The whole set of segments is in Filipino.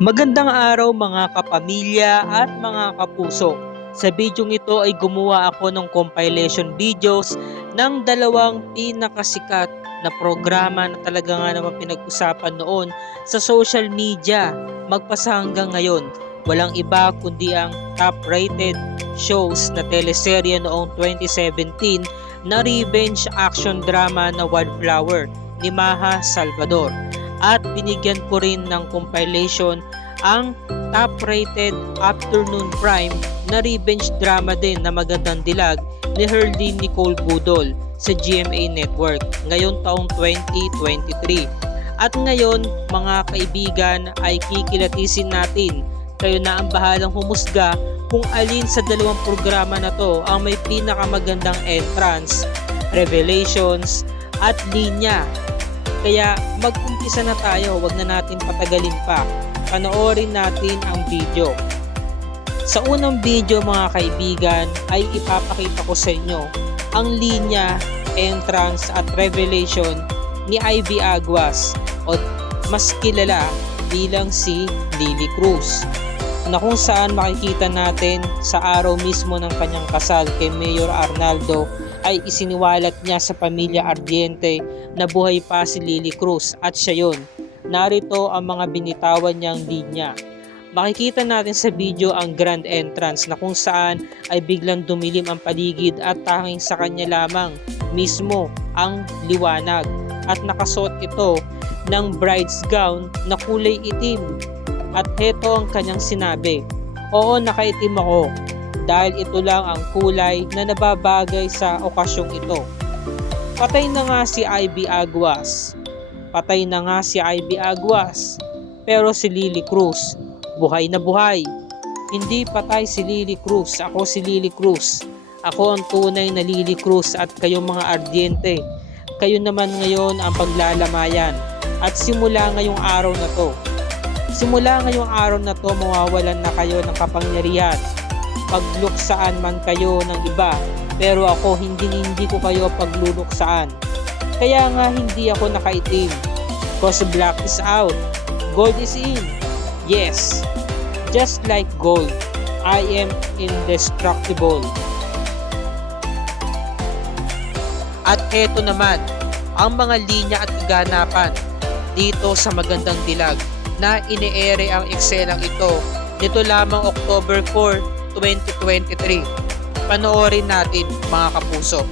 Magandang araw mga kapamilya at mga kapuso. Sa bidyong ito ay gumawa ako ng compilation videos ng dalawang pinakasikat na programa na talaga nga naman pinag-usapan noon sa social media magpasa hanggang ngayon. Walang iba kundi ang top-rated shows na teleserye noong 2017 na revenge action drama na Wildflower ni Maha Salvador. At binigyan ko rin ng compilation ang top-rated afternoon prime na revenge drama din na Magandang Dilag ni Herlene Nicole Budol sa GMA Network ngayon taong 2023. At ngayon mga kaibigan ay kikilatisin natin, kayo na ang bahalang humusga kung alin sa dalawang programa na to ang may pinakamagandang entrance, revelations at linya. Kaya mag-umpisa na tayo, wag na natin patagalin pa. Panoorin natin ang video. Sa unang video mga kaibigan ay ipapakita ko sa inyo ang linya, entrance at revelation ni Ivy Aguas o mas kilala bilang si Lily Cruz, na kung saan makikita natin sa araw mismo ng kanyang kasal kay Mayor Arnaldo ay isiniwalat niya sa pamilya Ardiente na buhay pa si Lily Cruz at siya yun. Narito ang mga binitawan niyang linya. Makikita natin sa video ang grand entrance na kung saan ay biglang dumilim ang paligid at tanging sa kanya lamang mismo ang liwanag. At nakasuot ito ng bride's gown na kulay itim. At heto ang kanyang sinabi, "Oo, nakaitim ako dahil ito lang ang kulay na nababagay sa okasyong ito." Patay na nga si Ivy Aguas. Patay na nga si Ivy Aguas. Pero si Lily Cruz, buhay na buhay. Hindi patay si Lily Cruz. Ako si Lily Cruz. Ako ang tunay na Lily Cruz at kayong mga Ardiente. Kayo naman ngayon ang paglalamayan. At simula ngayong araw na to, mawawalan na kayo ng kapangyarihan. Pagluksaan man kayo ng iba, pero ako hindi ko kayo pagluluksaan. Kaya nga hindi ako nakaitim, cause black is out, gold is in. Yes, just like gold, I am indestructible. At eto naman, ang mga linya at kaganapan dito sa Magandang Dilag na ine-ere ang eksenang ito nito lamang October 4, 2023. Panoorin natin mga kapuso.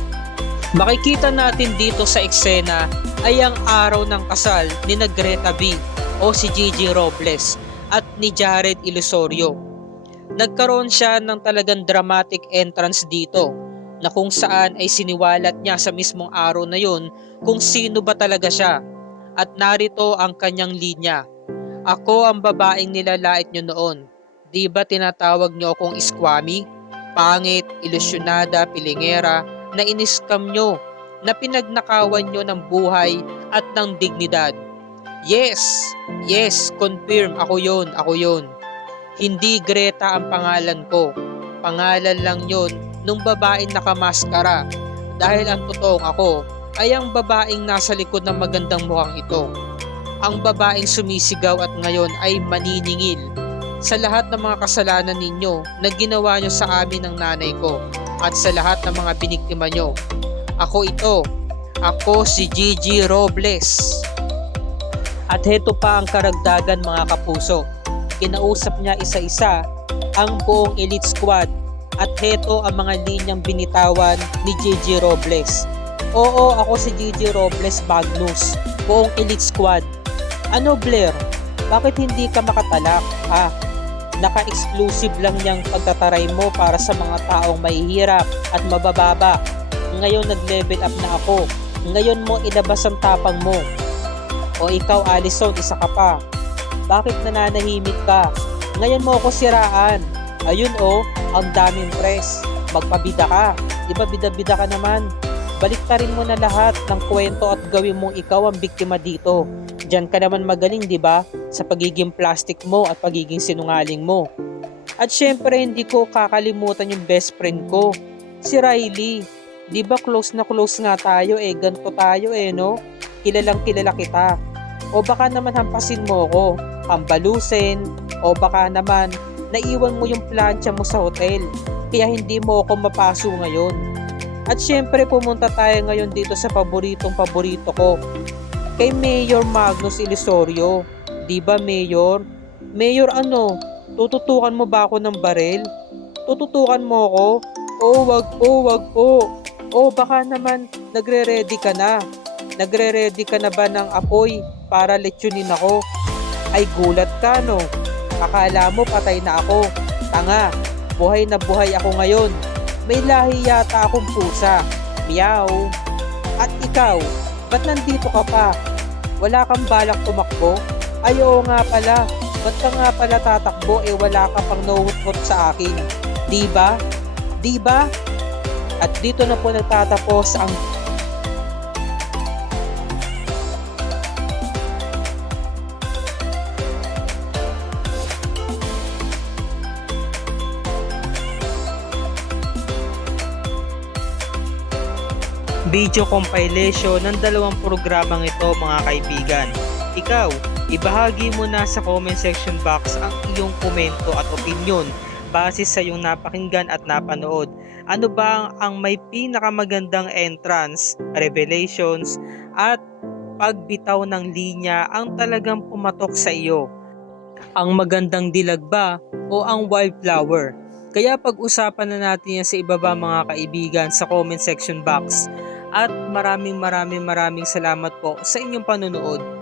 Makikita natin dito sa eksena ay ang araw ng kasal ni Greta B o si Gigi Robles at ni Jared Ilusorio. Nagkaroon siya ng talagang dramatic entrance dito na kung saan ay siniwalat niya sa mismong araw na yun kung sino ba talaga siya. At narito ang kanyang linya. "Ako ang babaeng nilalait nyo noon. Di ba tinatawag nyo akong iskwami? Pangit, ilusyonada, pilingera, na iniskam nyo, na pinagnakawan nyo ng buhay at ng dignidad. Yes, confirm, ako yon. Hindi Greta ang pangalan ko. Pangalan lang yon nung babaeng nakamaskara. Dahil ang totoong ako ay ang babaeng nasa likod ng magandang mukhang ito. Ang babaeng sumisigaw at ngayon ay maniningil sa lahat ng mga kasalanan ninyo na ginawa nyo sa amin ng nanay ko at sa lahat ng mga biniktima nyo. Ako ito. Ako si Gigi Robles." At heto pa ang karagdagan mga kapuso. Kinausap niya isa-isa ang buong elite squad at heto ang mga linyang binitawan ni Gigi Robles. "Oo, ako si Gigi Robles Magnus, buong elite squad." "Ano Blair? Bakit hindi ka makatalak? Naka-exclusive lang niyang pagtataray mo para sa mga taong mahihirap at mabababa. Ngayon nag-level up na ako. Ngayon mo ilabas ang tapang mo. O ikaw Alison, isa ka pa. Bakit nananahimik ka? Ngayon mo ako siraan. Ayun ang daming press. Magpabida ka. Di ba bida-bida ka naman? Baliktarin mo na lahat ng kwento at gawin mong ikaw ang biktima dito. Diyan ka naman magaling, di ba? Sa pagiging plastic mo at pagiging sinungaling mo." At syempre hindi ko kakalimutan yung best friend ko, si Riley. Di ba close na close nga tayo ganto tayo no? Kilalang kilala kita. O baka naman hampasin mo ko, pambalusin, O baka naman, naiwan mo yung plancha mo sa hotel, kaya hindi mo ako mapaso ngayon. At syempre pumunta tayo ngayon dito sa paboritong-paborito ko, kay Mayor Magnus Ilisorio. Di ba, Mayor? Mayor ano? Tututukan mo ba ako ng baril? Tututukan mo ako? Oh, wag po, wag po. O baka naman nagre-ready ka na. Nagre-ready ka na ba ng apoy para lechonin ako? Ay gulat ka no. Akala mo patay na ako. Tanga, buhay na buhay ako ngayon. May lahi yata akong pusa. Meow. At ikaw, ba't nandito ka pa? Wala kang balak tumakbo? Ay oo nga pala. Ba't ka nga pala tatakbo wala ka pang nahuhut sa akin? Di ba? Di ba? At dito na po nagtatapos ang video compilation ng dalawang programang ito mga kaibigan. Ikaw, ibahagi mo na sa comment section box ang iyong komento at opinion base sa iyong napakinggan at napanood. Ano ba ang may pinakamagandang entrance, revelations at pagbitaw ng linya ang talagang pumatok sa iyo? Ang magandang dilag ba o ang wildflower? Kaya pag-usapan na natin yan sa ibaba mga kaibigan sa comment section box. At maraming salamat po sa inyong panonood.